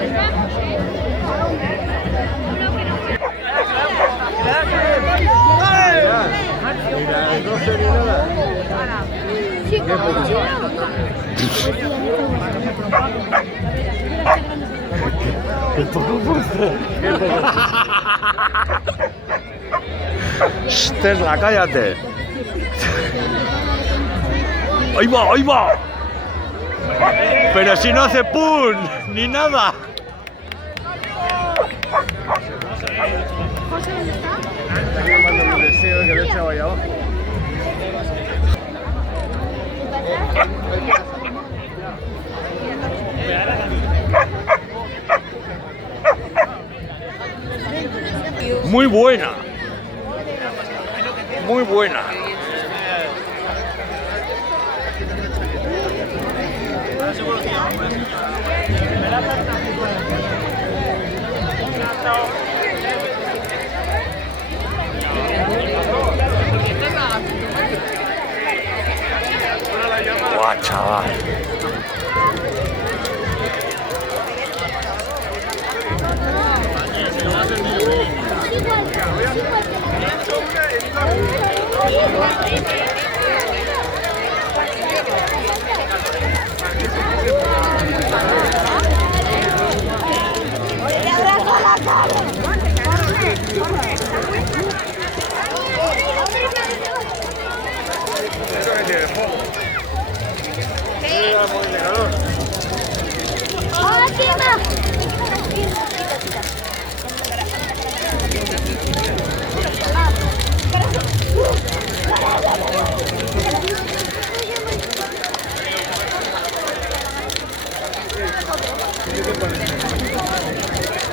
No sé ni nada. Qué poco postre. Tesla, cállate. ¡Ahí va, ahí va! Pero si no hace pum, ni nada. José, ¿dónde está? Está quemando mi deseo que lo he echado ahí abajo. Muy buena. Muy buena. Guau, chaval.